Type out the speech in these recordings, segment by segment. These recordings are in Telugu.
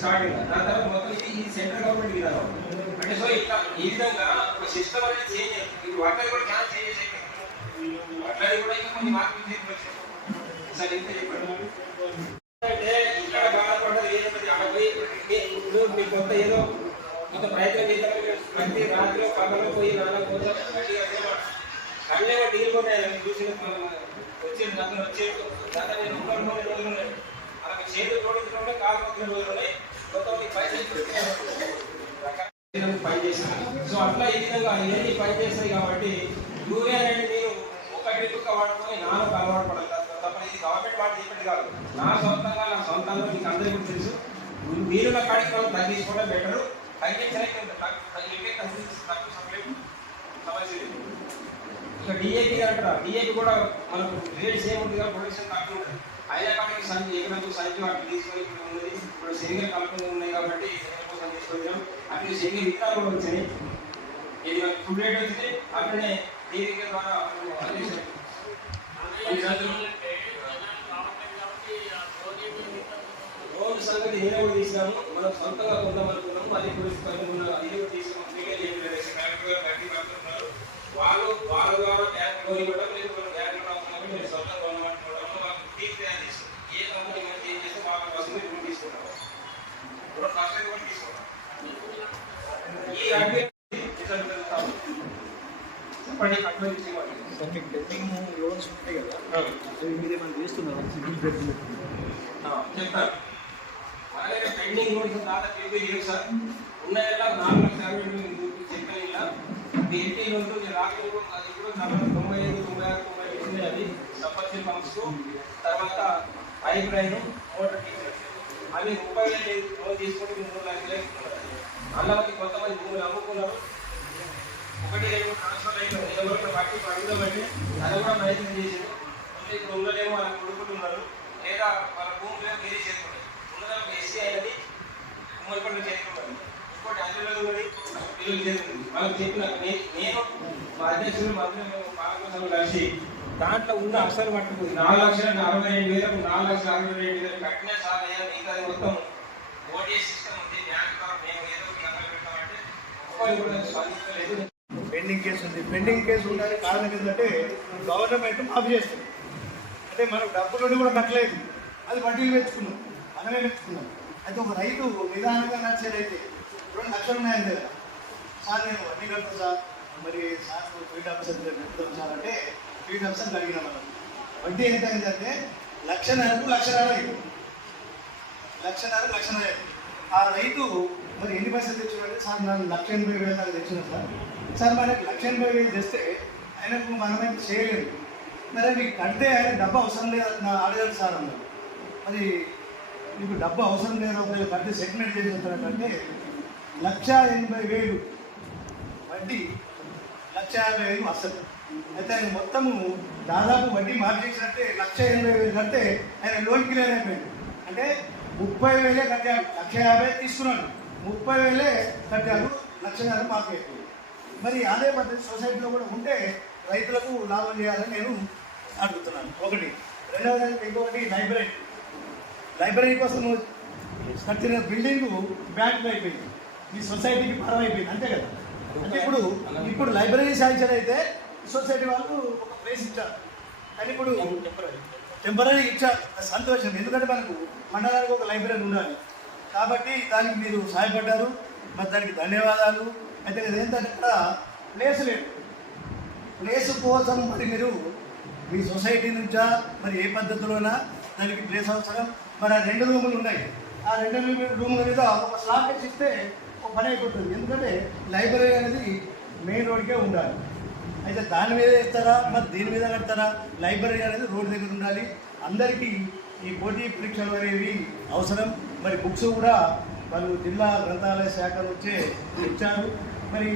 స్టార్టింగ్ దాని తర్వాత మొత్తం ఇది ఈ సెంట్రల్ గవర్నమెంట్ విధానం అంటే సో ఇట్లా ఈ విధంగా ఒక సిస్టమ్ అనేది చేంజ్ ఇప్పుడు వాటర్ కూడా చాలా చేంజ్ చేసేది అట్లా కూడా ఇంకా కొన్ని మార్పులు తీసుకొచ్చారు సార్ ఇంత చెప్పండి అంటే ఇక్కడ బాధపడ్డది ఏదో అడవి ఇప్పుడు మీకు కొత్త ఏదో కొంత ప్రయత్నం చేద్దాం. ప్రతి రాత్రి పగలు పోయి నాన్న కోసం కళ్ళే నీళ్ళు కూడా చూసిన వచ్చేది దగ్గర వచ్చేది దాకా నేను ఒక రెండు మూడు రోజులు ఉన్నాయి అలాగే చేతులు జోడించడం కాలు మొత్తం రోజులు ఉన్నాయి కొంతమంది పైసలు పని చేస్తాను సో అట్లా ఈ విధంగా ఇవన్నీ పని చేస్తాయి కాబట్టి యూరియా అనేది నేను ఒక ట్రిప్ వాడుకొని నాలుగు అలవాటు పడాలి. తప్ప ఇది గవర్నమెంట్ వాటి చెప్పండి కాదు. నా సొంతంగా నా సొంతంగా మీకు అందరికీ కూడా తెలుసు మీరున్న కాడికి మనం తగ్గించుకోవడం బెటరు తగ్గించడానికి తగ్గితే తక్కువ సమయం సమస్య లేదు. ఇక డిఏపి అంటారా డిఏపి కూడా మనకు రేట్ సేమ్ ఉంటుంది కదా ప్రొడక్షన్ తక్కువ ఉంటుంది అయినా కాబట్టి సంచి ఎకరాకు సంచి వాటిని తీసుకొని ఇప్పుడు ఉన్నది ఇప్పుడు శనగ కలుపులు ఉన్నాయి కాబట్టి శనగ కోసం తీసుకొచ్చాం అట్లా శనగ విత్తనాలు కూడా వచ్చాయి ఇది ఫుడ్ రేట్ వచ్చింది అట్లనే దీనికి ద్వారా అందించాం. ఈ సంచులు రోజు సంగతి నేనే కూడా తీసినాము మనం సొంతంగా కొందాం అనుకున్నాము అది కూడా కనుక్కున్నాం అది కూడా తీసుకున్నాం మీకే చెప్పలేదు కలెక్టర్ గారు గట్టి పడుతున్నారు వాళ్ళు వాళ్ళ ద్వారా బ్యాంక్ లోన్ ఇవ్వడం లేదు మనం బ్యాంక్ లోన్ మీరు సొంతంగా కొనమంటుకోవడం వాళ్ళు టీం తయారు చేస్తారు ఏ కంపెనీ మనం ఏం చేస్తే వాళ్ళ వసతి రుణం తీసుకుంటాం ఇప్పుడు ఫస్ట్ కూడా తీసుకుంటాం ఈ అడ్వే లోన్స్ ఉంటాయి కదా. మీరే మనం చేస్తున్నారు? చెప్తాను అలాగే పెండింగ్ కూడా దాదాపు ఏమీ లేవు సార్. ఉన్నాయల్లా నాలుగు లక్షల యాభై ఎనిమిది చెప్పిన ఇలా ఎయిటీ లోన్స్ రాకుండా అది కూడా నలభై తొంభై ఐదు తొంభై ఆరు తొంభై వచ్చినాయి అది. సబ్బర్సీ పంప్స్. తర్వాత పైప్ లైన్ మోటార్ టీచర్ అవి ముప్పై వేలు లోన్ తీసుకుంటే మూడు లక్షలు ఇస్తున్నారు అందులోకి కొంతమంది భూములు అమ్ముకున్నారు. ఒకటి రెండు ట్రాన్స్ఫర్ అయిపోయింది ఎవరికి బట్టి పడుగులో బట్టి అది కూడా ప్రయత్నం చేసారు అంటే ఇప్పుడు ఉన్నదేమో వాళ్ళ కొడుకులు లేదా వాళ్ళ భూములు వేరే చేసుకుంటారు ఎస్సీ అయినది ఇంకోటి అల్లులో ఉన్నది పిల్లలు వాళ్ళకి చెప్పిన నేను మా అధ్యక్షులు మంత్రి మేము కలిసి దాంట్లో ఉన్న అసలు పట్టుకుంది నాలుగు లక్షల నలభై ఐదు వేలకు నాలుగు లక్షల అరవై రెండు వేలు కట్టిన చాలా ఇంకా మొత్తం ఓటీఎస్ సిస్టమ్ ఉంది బ్యాంక్ మేము ఏదో పెట్టామంటే ఒక్కరు కూడా స్పందించలేదు పెండింగ్ కేసు ఉంది. పెండింగ్ కేసు ఉండడానికి కారణం ఏంటంటే గవర్నమెంట్ మాఫీ చేస్తుంది. అంటే మనం డబ్బులు కూడా కట్టలేదు. అది వడ్డీలు పెంచుకున్నాం. మనమే పెంచుకున్నాం అయితే ఒక రైతు నిదానంగా నడిచే రైతే రెండు లక్షలు ఉన్నాయని దగ్గర సార్ నేను వడ్డీ కడతా సార్. మరి సార్ ఫీల్డ్ ఆఫీసర్ దగ్గర సార్ అంటే ఫీల్డ్ ఆఫీసర్ అడిగిన మనం వడ్డీ ఎంత అయిందంటే లక్షన్నరకు లక్షన్నర అయింది. లక్షన్నర లక్షన్నర అయింది. ఆ రైతు మరి ఎన్ని పైసలు తెచ్చుకుంటే సార్ నన్ను లక్ష ఎనభై వేలు దాకా తెచ్చిన సార్. సార్ మనకి లక్ష ఎనభై వేలు తెస్తే ఆయనకు మనమేం చేయలేదు మరి మీకు కడితే ఆయన డబ్బు అవసరం లేదు నా అడగాలి సార్ అన్నారు మరి మీకు డబ్బు అవసరం లేదు ఒకవేళ కడితే సెటిల్మెంట్ చేసి ఉంటారంటే లక్ష ఎనభై వేలు వడ్డీ లక్ష యాభై వేలు అసలు. అయితే ఆయన మొత్తము దాదాపు వడ్డీ మార్చేసినట్టే లక్ష ఎనభై వేలు కడితే ఆయన లోన్ క్లియర్ అయిపోయింది అంటే ముప్పై వేలే కట్టాడు లక్ష యాభై తీసుకున్నాడు. ముప్పై వేలే కట్టాడు లక్ష యాభై మాకు అయిపోయింది. మరి అదే పద్ధతి సొసైటీలో కూడా ఉంటే రైతులకు లాభం చేయాలని నేను అడుగుతున్నాను. ఒకటి. రెండవది ఇంకొకటి లైబ్రరీ. లైబ్రరీ కోసం కట్టిన బిల్డింగ్ బ్యాంక్ అయిపోయింది. ఈ సొసైటీకి పరం అయిపోయింది. అంతే కదా? అంటే ఇప్పుడు ఇప్పుడు లైబ్రరీ శాంక్షన్ అయితే సొసైటీ వాళ్ళు ఒక ప్లేస్ ఇచ్చారు. కానీ ఇప్పుడు టెంపరీ ఇచ్చారు సంతోషం. ఎందుకంటే మనకు మండలానికి ఒక లైబ్రరీ ఉండాలి. కాబట్టి దానికి మీరు సహాయపడ్డారు. మరి దానికి ధన్యవాదాలు. అయితే ఏంటంటే ఇక్కడ ప్లేస్ లేదు. ప్లేస్ కోసం మరి మీరు మీ సొసైటీ నుంచా మరి ఏ పద్ధతిలోనా దానికి ప్లేస్ అవసరం? మరి ఆ రెండు రూములు ఉన్నాయి. ఆ రెండు రూముల మీద ఒక స్లాట్ ఇస్తే ఒక పని అయిపోతుంది. ఎందుకంటే లైబ్రరీ అనేది మెయిన్ రోడ్కే ఉండాలి. అయితే దాని మీద ఇస్తారా మరి దీని మీద కడతారా? లైబ్రరీ అనేది రోడ్ దగ్గర ఉండాలి. అందరికీ ఈ పోటీ పరీక్షలు అనేవి అవసరం. మరి బుక్స్ కూడా వాళ్ళు జిల్లా గ్రంథాలయ శాఖ నుంచే ఇచ్చారు. మరి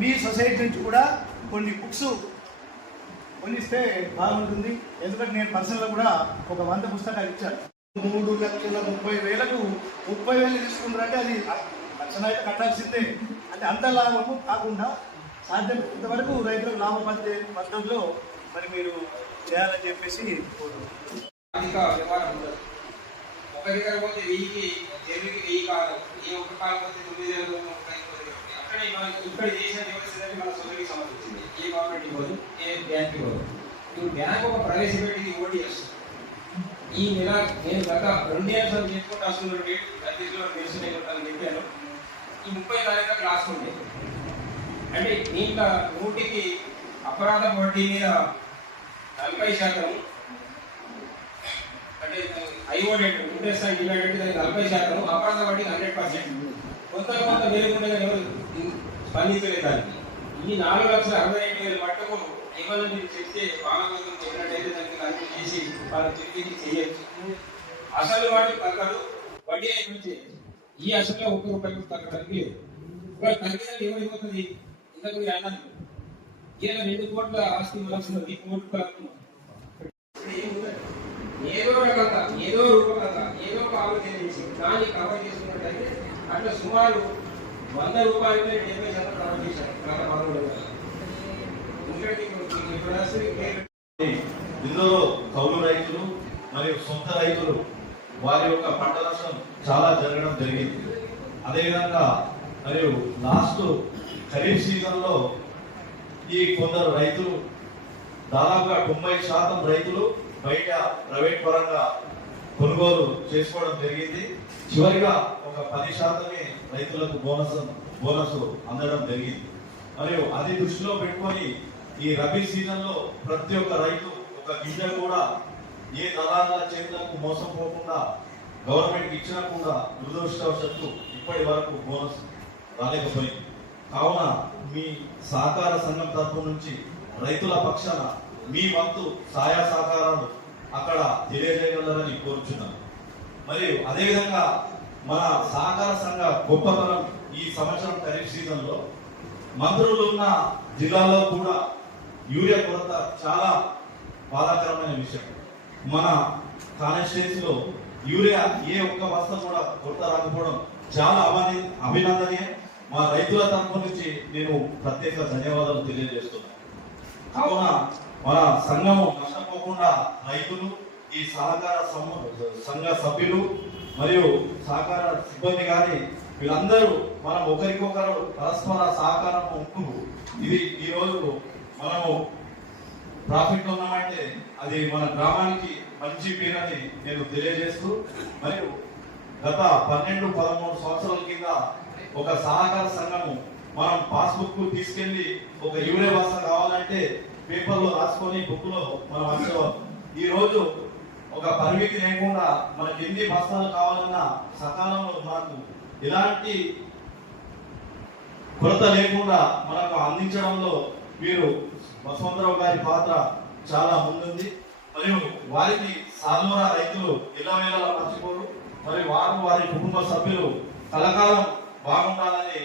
మీ సొసైటీ నుంచి కూడా కొన్ని బుక్స్ కొనిస్తే బాగుంటుంది. ఎందుకంటే నేను పర్సనల్గా కూడా ఒక వంద పుస్తకాలు ఇచ్చాను. మూడు లక్షల ముప్పై వేలకు ముప్పై వేలు తీసుకుంటారంటే అది లక్షణ అయితే కట్టాల్సిందే. అంటే అంత లాభము కాకుండా సాధ్యం ఇంతవరకు రైతులకు లాభం పొందే పద్ధతిలో మరి మీరు చేయాలని చెప్పేసి కోరుతున్నాను. ఒక దగ్గర పోతే వెయ్యికి జర్నీకి వెయ్యి కాదు. ఏ ఒక్క కాలం పోతే తొమ్మిది వేలు. ముప్పై మనం ఇక్కడ చేసిన వ్యవస్థ మన సొసైటీకి సంబంధించింది. ఏ గవర్నమెంట్ ఇవ్వదు ఏ బ్యాంక్ ఇవ్వదు ఈ బ్యాంక్ ఒక ప్రవేశపెట్టి వస్తుంది ఈ నెల నేను గత రెండేళ్ళ సార్లు చేసుకుంటూ వస్తున్న డేట్ చెప్పాను ఈ ముప్పై తారీఖు క్లాస్ ఉండే. అంటే దీంట్లో నూటికి అపరాధ వడ్డీ మీద నలభై శాతం అంటే ఐఓడెడ్ ఇంట్రెస్ట్ అండ్ డివైడెడ్ దానికి నలభై శాతం అపరాధ వడ్డీ హండ్రెడ్ పర్సెంట్ కొంత కొంత వేరుకుంటే ఎవరు స్పందించలేదు దానికి. ఈ నాలుగు లక్షల అరవై ఐదు వేల మట్టుకు ఏమన్నా మీరు చెప్తే బాలగోతం చెప్పినట్టయితే దానికి దానికి చేసి వాళ్ళకి చెప్పింది చేయొచ్చు. అసలు వాటి తగ్గదు వడ్డీ అయిపోయి ఈ అసలు ఒక్క రూపాయి తగ్గడానికి లేదు ఇప్పుడు తగ్గితే ఏమైపోతుంది? ఇంతకు మీరు అన్నాను. ఇలా రెండు కోట్ల ఆస్తి ఇవ్వాల్సినది ఈ కోట్ల ఏదో రకంగా ఏదో రూపకంగా ఏదో ఒక ఆలోచన చేసి దాన్ని కవర్ చేసుకున్నట్టయితే అట్లా సుమారు వంద రూపాయలు డెబ్బై శాతం కవర్ చేశారు. గత పదమూడు నెలలు. ఎందుకంటే ఇందులో కౌలు రైతులు మరియు సొంత రైతులు వారి యొక్క పంట నష్టం చాలా జరగడం జరిగింది. అదేవిధంగా మరియు లాస్ట్ ఖరీఫ్ సీజన్లో ఈ కొందరు రైతులు దాదాపుగా తొంభై శాతం రైతులు బయట ప్రైవేట్ పరంగా కొనుగోలు చేసుకోవడం జరిగింది. చివరిగా ఒక పది శాతమే రైతులకు బోనస్ బోనస్ అందడం జరిగింది. మరియు అది దృష్టిలో పెట్టుకొని ఈ రబీ సీజన్లో ప్రతి ఒక్క రైతు ఒక గింజ కూడా ఏ దళాల చేతులకు మోసం పోకుండా గవర్నమెంట్ ఇచ్చినా కూడా దురదృష్టవశత్తు ఇప్పటి వరకు బోనస్ రాలేకపోయింది. కావున మీ సహకార సంఘం తరపు నుంచి రైతుల పక్షాన మీ వంతు సహాయ సహకారాలు అక్కడ తెలియజేయగలరని కోరుచున్నాను. మరియు అదేవిధంగా మన సహకార సంఘ గొప్పతనం ఈ సంవత్సరం ఖరీఫ్ సీజన్లో మంత్రులు ఉన్న జిల్లాలో కూడా యూరియా కొరత చాలా బాధాకరమైన విషయం. మన కాన్స్టిట్యూన్సీ లో యూరియా ఏ ఒక్క బస్తా కూడా కొరత రాకపోవడం చాలా అభిని అభినందనీయం. మా రైతుల తరపు నుంచి నేను ప్రత్యేక ధన్యవాదాలు తెలియజేస్తున్నాను. కావున మన సంఘము నష్టపోకుండా రైతులు ఈ సహకార సంఘ సభ్యులు మరియు సహకార సిబ్బంది కానీ వీళ్ళందరూ మనం ఒకరికొకరు పరస్పర సహకారం ఉంటూ ఇది ఈ రోజు మనము ప్రాఫిట్లో ఉన్నామంటే అది మన గ్రామానికి మంచి పేరని నేను తెలియజేస్తూ మరియు గత పన్నెండు పదమూడు సంవత్సరాల కింద ఒక సహకార సంఘము మనం పాస్బుక్ తీసుకెళ్ళి ఒక యూరియా బస్తా కావాలంటే పేపర్లో రాసుకొని బుక్లో మనం వచ్చేవాళ్ళం ఈ రోజు ఒక పరిమితి లేకుండా మనకి ఎన్ని బస్తాలు కావాలన్నా సకాలంలో మనకు ఎలాంటి కొరత లేకుండా మనకు అందించడంలో వీరు వసంతరావు గారి పాత్ర చాలా ముందుంది. మరియు వారికి సాధారణ రైతులు ఇళ్ళవేళ మర్చిపోరు. మరియు వారు వారి కుటుంబ సభ్యులు కలకాలం బాగుండాలని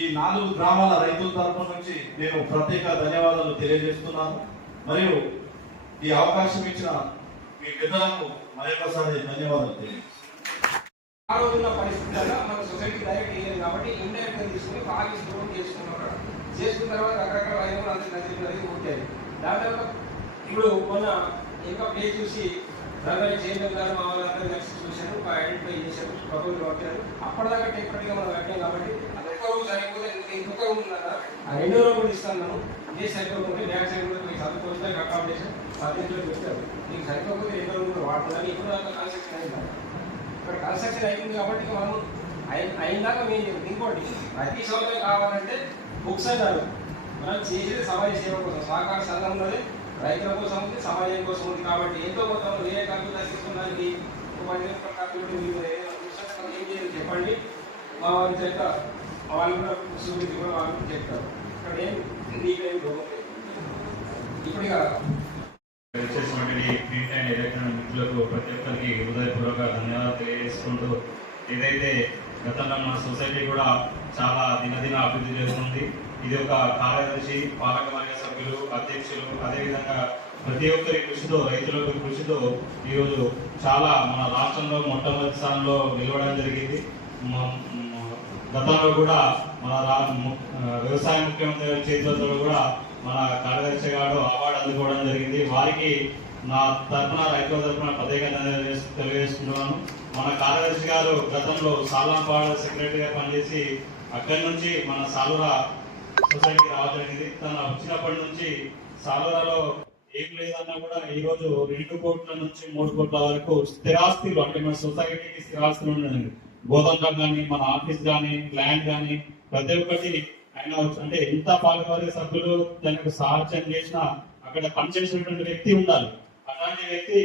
ఈ నాలుగు గ్రామాల రైతుల తరపు నుంచి నేను ప్రత్యేక ధన్యవాదాలు తెలియజేస్తున్నాను. మరియు ఈ అవకాశం ఇచ్చిన మీ పెద్దలకు మరొకసారి ధన్యవాదాలు తెలియజేస్తున్నాను. ఆ రోజున పరిస్థితుల్లో మన సొసైటీ డైరెక్ట్ వేయలేదు కాబట్టి ఇండైరెక్ట్ తీసుకుని బాగా స్టోర్ చేసుకున్నాం. చేసుకున్న తర్వాత రకరకాల ఐదు అందరికీ నచ్చిన అది ఉంటాయి దాని తర్వాత ఇప్పుడు మొన్న ఇంకా ప్లేస్ చూసి రంగారెడ్డి చైర్మన్ గారు మా వాళ్ళందరూ కలిసి చూశారు ఐడెంటిఫై చేశారు ప్రభుత్వం పంపారు. అప్పటిదాకా టెంపరీగా మనం కట్టాం కాబట్టి అది ఒక రూమ్ సరిపోతే ఇంకొక రూమ్ ఉన్నదా ఆ రెండో రూమ్ కూడా ఇస్తాను నేను ఇదే సరిపోతుంది బ్యాక్ సైడ్ కూడా మీకు చదువుకోవచ్చు అకామిడేషన్ పదింట్లో పెట్టారు. మీకు సరిపోతే రెండో రూమ్ కూడా వాడుతుందని ఇప్పుడు దాకా కన్స్ట్రక్షన్ అయింది ఇక్కడ కన్స్ట్రక్షన్ అయింది కాబట్టి మనం అయిన అయిందాక మేము ఇంకోటి ప్రతి సంవత్సరం కావాలంటే బుక్స్ అంటారు. మనం చేసేది సమాజ సేవ కోసం. సహకార సంఘం ఉన్నది. రైతుల కోసం ఉంది సమాజం కోసం ఉంది కాబట్టి ఎంతో మొత్తం వేరే కంపెనీ తీసుకోవడానికి ఒక పది ఏం చేయాలి చెప్పండి. మా వారి చేత వాళ్ళు కూడా కూడా వాళ్ళు కూడా చెప్తారు. ఇక్కడ ఏం? నీకేం ఇప్పుడు ఇక ప్రింట్ అండ్ ఎలక్ట్రానిక్ మిత్రులకు ప్రతి ఒక్కరికి హృదయపూర్వక ధన్యవాదాలు తెలియజేసుకుంటూ ఏదైతే గతంలో మన సొసైటీ కూడా చాలా దినదిన అభివృద్ధి చేస్తుంది ఇది ఒక కార్యదర్శి పాలక వర్గ సభ్యులు అధ్యక్షులు అదేవిధంగా ప్రతి ఒక్కరి కృషితో రైతులకు కృషితో ఈరోజు చాలా మన రాష్ట్రంలో మొట్టమొదటి స్థానంలో నిలవడం జరిగింది. గతంలో కూడా మన రా- వ్యవసాయ ముఖ్యమంత్రి గారి చేతులతో కూడా మన కార్యదర్శి గారు అవార్డు అందుకోవడం జరిగింది. వారికి నా తరఫున రైతుల తరఫున ప్రత్యేక తెలియజేసుకుంటున్నాను. తెలియజేస్తున్నాను మన కార్యదర్శి గారు గతంలో సాలాంపాడు సెక్రటరీగా పనిచేసి అక్కడి నుంచి మన సాలురా సొసైటీకి రావడం జరిగింది. తను వచ్చినప్పటి నుంచి సాలురాలో ఏం లేదన్నా కూడా ఈ రోజు రెండు కోట్ల నుంచి మూడు కోట్ల వరకు స్థిరాస్తులు అంటే మన సొసైటీకి స్థిరాస్తులు ఉన్నాయి. గోదాం కానీ మన ఆఫీస్ కానీ ల్యాండ్ కానీ ప్రతి ఒక్కటి ఆయన అంటే ఎంత పాలకవర్గ సభ్యులు దానికి సాహసం చేసినా అక్కడ పనిచేసినటువంటి వ్యక్తి ఉండాలి. అలాంటి వ్యక్తి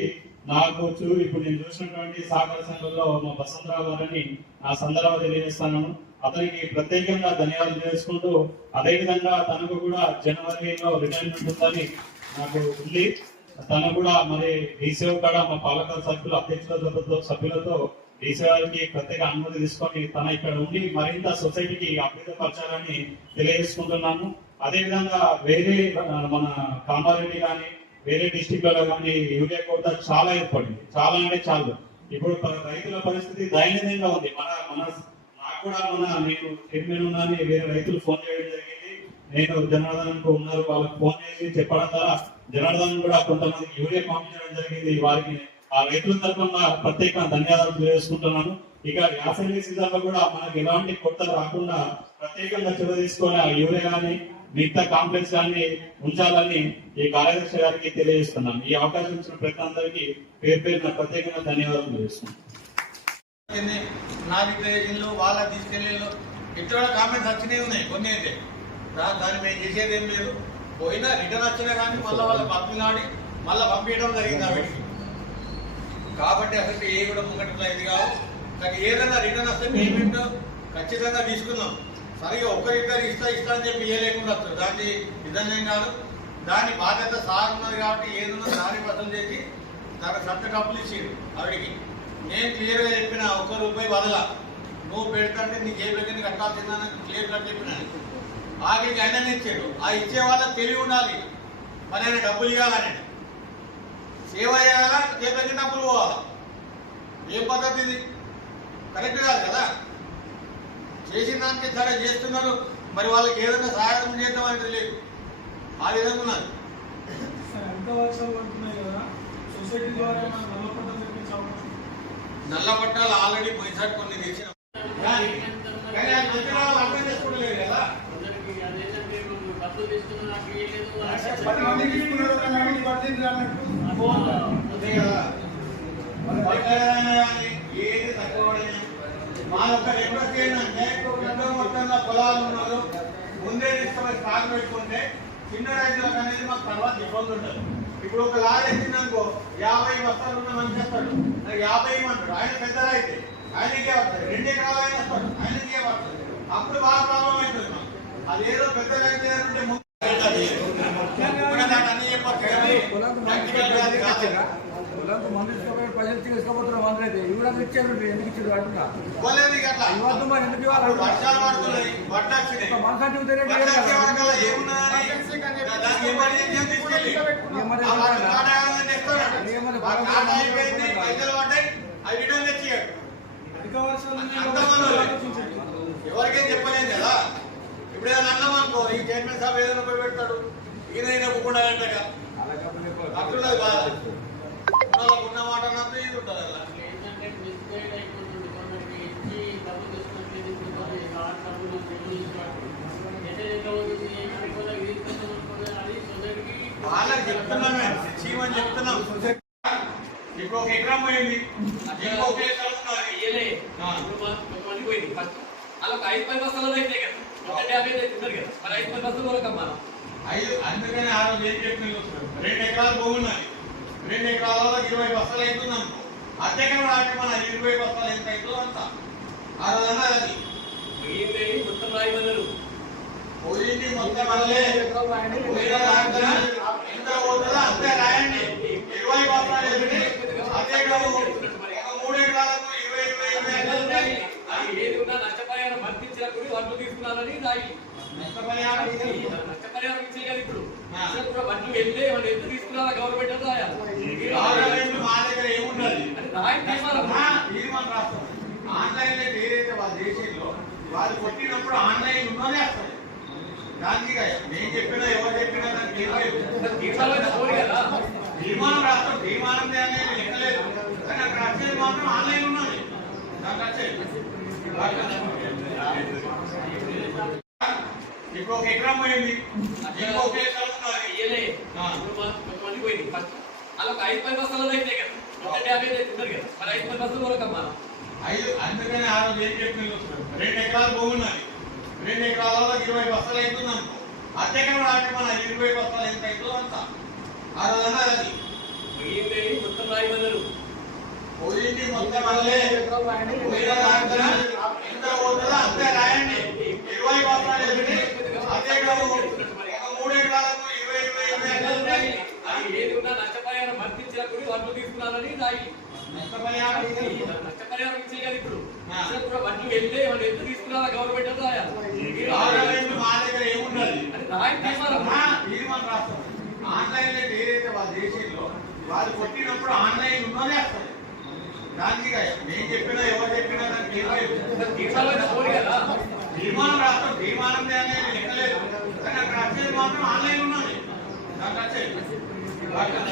నాకు చూ ఇప్పుడు నేను చూసినటువంటి సహకార సంఘంలో మా బసంతరావు గారని ఆ సందర్భంగా తెలియజేస్తాను. అతనికి ప్రత్యేకంగా ధన్యవాదాలు చేసుకుంటూ అదేవిధంగా తనకు కూడా జనవరిలో రిటైర్మెంట్ ఉందని నాకు ఉంది. తను కూడా మరి డీసీఓ కూడా మా పాలక సభ్యులు అధ్యక్షులతో సభ్యులతో డీసీ వారికి ప్రత్యేక అనుమతి తీసుకొని తన ఇక్కడ ఉండి మరింత సొసైటీకి అభివృద్ధిపరచాలని తెలియజేసుకుంటున్నాను. అదేవిధంగా వేరే మన కామారెడ్డి కానీ వేరే డిస్టిక్లలో కానీ యూరియా కోట చాలా ఏర్పడింది. చాలా అంటే చాలా. ఇప్పుడు రైతుల పరిస్థితి దయనీయంగా ఉంది. మన మన నాకు కూడా మన మీకు చైర్మన్ ఉన్నాను వేరే రైతులు ఫోన్ చేయడం జరిగింది. నేను జనార్దన్కు ఉన్నారు. వాళ్ళకి ఫోన్ చేసి చెప్పడం ద్వారా జనార్దన్ కూడా కొంతమంది యూరియా పంపించడం జరిగింది. వారికి ఆ రైతుల తరఫున ప్రత్యేక ధన్యవాదాలు తెలియజేసుకుంటున్నాను. ఇక యాసంగి సీజన్లో కూడా మనకి ఎలాంటి కొత్త రాకుండా ప్రత్యేకంగా చొరవ తీసుకొని ఆ యూరియా కానీ మిగతా కాంప్లెక్స్ కానీ ఉంచాలని ఈ కార్యదర్శి గారికి తెలియజేస్తున్నాం ఈ అవకాశం ఇచ్చిన ప్రతి అందరికీ పేరు పేరున ప్రత్యేకంగా ధన్యవాదాలు తెలుస్తున్నాం ఏంది నా డిక్లరేషన్లు వాళ్ళ తీసుకెళ్ళిళ్ళు ఇట్లా కామెంట్స్ వచ్చినాయి ఉన్నాయి కొన్ని అయితే. దాన్ని మేము చేసేది ఏం లేదు. పోయినా రిటర్న్ వచ్చినా కానీ మళ్ళీ వాళ్ళ పంపినాడి మళ్ళీ పంపించడం జరిగింది ఆవిడకి కాబట్టి అసలు ఏ కూడా ముంగట్లో ఇది కాదు కానీ ఏదైనా రిటర్న్ వస్తే పేమెంట్ ఖచ్చితంగా తీసుకుందాం. సరిగా ఒకరిద్దరు ఇస్తా ఇస్తా అని చెప్పి ఏ లేకుండా వస్తారు. దాన్ని నిజంగా కాదు. దాని బాధ్యత సార్ ఉన్నది కాబట్టి ఏదన్నా దాని వసూలు చేసి తన సొంత డబ్బులు ఇచ్చిండు ఆవిడికి. నేను క్లియర్గా చెప్పిన ఒక్క రూపాయి వదల. నువ్వు పెడతాంటే నీ జేబులకి నీకు కట్టాల్సిందని క్లియర్ కట్ చెప్పిన ఆఖరికి ఆయన ఇచ్చాడు? ఆ ఇచ్చే వాళ్ళకి తెలివి ఉండాలి. మరి ఆయన డబ్బులు ఇవ్వాలని. సేవ చేయాలా? జేబులకి డబ్బులు పోవాలా? ఏ పద్ధతి ఇది? కరెక్ట్ కాదు కదా? చేసిన దానికి సరే చేస్తున్నారు. మరి వాళ్ళకి ఏదైనా సహాయం చేద్దాం అనేది లేదు ఆ విధంగా ఉన్నది. నల్ల పట్టాలు ఆల్రెడీ పోయినసారి కొన్ని తెచ్చిన. ఏది తక్కువ మా యొక్క రిక్వెస్ట్ ఏంటంటే పెద్ద మొత్తంలో పొలాలు ఉన్నారు. ముందే తీసుకొని స్టాక్ పెట్టుకుంటే చిన్న రైతులకు అనేది మాకు తర్వాత ఇబ్బంది ఉంటుంది ఇప్పుడు ఒక లారీ ఎత్తిందనుకో యాభై బస్తాలు ఉన్న మనిషి వస్తాడు. యాభై ఇవ్వమంటాడు. ఆయన పెద్ద రైతు ఆయనకే వస్తాడు రెండు ఎకరాలు ఆయన వస్తాడు. ఆయనకే వస్తాడు అప్పుడు బాగా ప్రాబ్లం అవుతుంది మాకు. అదేదో పెద్ద రైతు అంటే ముందు అన్ని చెప్పొచ్చు ప్రజలు తీసుకోపోతున్నారు మందు అయితే ఇవి కూడా ఇచ్చారు ఎందుకు ఇచ్చారు అట్లా. ఇవ్వద్దు మరి ఎందుకు ఇవ్వాలి మనసు అంటే. ఎవరికేం చెప్పలేం కదా? ఇప్పుడు ఏదైనా అన్నాం అనుకో ఈ చైర్మన్ సాబ్ ఏదైనా పోయి పెడతాడు. ఈయన ఒప్పుకుండా అంటగా అట్లున్నది బాధ. ఉన్న మాట అన్నట్టు ఇది ఉంటుంది అలా వాళ్ళకి చెప్తున్నామే చీమని చెప్తున్నాం. ఇప్పుడు ఒక ఎకరం పోయింది. ఇంకొక ఎకరం ఉన్నది. ఆ. అలా ఐదు పది బస్తాలు అయితే కదా. ఒక యాభై అయితే తిన్నారు కదా. మరి ఐదు పది బస్తాలు వరకు అమ్మాలి ఐదు అందుకని ఆ రోజు ఏం చెప్పిన రెండు ఎకరాలు భూమి ఎకరాలలో ఇరవై బస్తాలు అవుతుంది అనుకో రాక మన ఇరవై బస్తాలు ఎంత అవుతుందో అంత. ఆ రోజు అన్నది అది. మిగిలింది మొత్తం రాయమన్నారు పోయింది మొత్తం దాంట్లో ఎంత పోతుందో అంతే రాయండి. ఇరవై బస్తాలు మూడు ఎకరాలకు ఇరవై ఇరవై ఏది ఉన్నా నష్టపరిహారం భర్తించినప్పుడు వాళ్ళు తీసుకున్నారని రాయి. నష్టపరిహారం నష్టపరిహారం ఇచ్చేయాలి ఇప్పుడు ఆ. వెళ్తే వాళ్ళు ఎంత తీసుకున్నారా గవర్నమెంట్ అంతా మా దగ్గర ఏమున్నది తీర్మానం రాస్తాం ఆన్లైన్లో ఏదైతే వాళ్ళు వాళ్ళు కొట్టినప్పుడు ఆన్లైన్ ఉన్నదే దానికి నేను చెప్పినా ఎవరు చెప్పినా దానికి తీర్మానం రాస్తాం తీర్మానం అనేది లెక్కలేదు కానీ అక్కడ వచ్చేది మాత్రం ఆన్లైన్ ఉన్నది దానికి వచ్చేది ఇప్పుడు ఒక ఎకరం పోయింది ఇంకొక మా- కొంతమంది పోయింది. ఫస్ట్ అలా ఒక ఐదు పది బస్తాలు అయితే కదా. ఒక యాభై ఉన్నారు కదా. మరి ఐదు పది బస్తాలు కొరకమ్మా ఐదు అందుకని ఆ రోజు ఏం చెప్పిన రెండు ఎకరాలు భూమి ఉన్నది. రెండు ఎకరాలలో ఇరవై బస్తాలు అవుతుంది అనుకో. ఎకరం అంటే మన ఇరవై బస్తాలు ఎంత అవుతుందో అంత. అది. పోయింది మొత్తం రాయమన్నారు పోయింది మొత్తం పోయిన దాంట్లో ఎంత పోతుందో అంతే రాయండి. ఇరవై ఎకరం ఒక మూడు ఎకరాలకు ఇరవై ఇరవై ఇరవై ఎకరాలు ఉన్నాయి. అది ఏది ఉన్నా నష్టపరిహారం వర్తించిన వడ్లు రాయి. నష్టపరిహారం ఇచ్చే కదా ఇప్పుడు కూడా వడ్లు వెళ్తే వాళ్ళు ఎంత తీసుకున్నారా గవర్నమెంట్ ఆన్లైన్ ఏదైతే వాళ్ళ దేశంలో వాళ్ళు కొట్టినప్పుడు ఆన్లైన్ ఉన్నదే వస్తుంది దానికి నేను చెప్పినా ఎవరు చెప్పినా దానికి. తీర్మానం రాస్తాం. తీర్మానం అనేది లెక్కలేదు కానీ అక్కడ వచ్చేది మాత్రం ఆన్లైన్ ఉన్నది దానికి వచ్చేది మంత్రి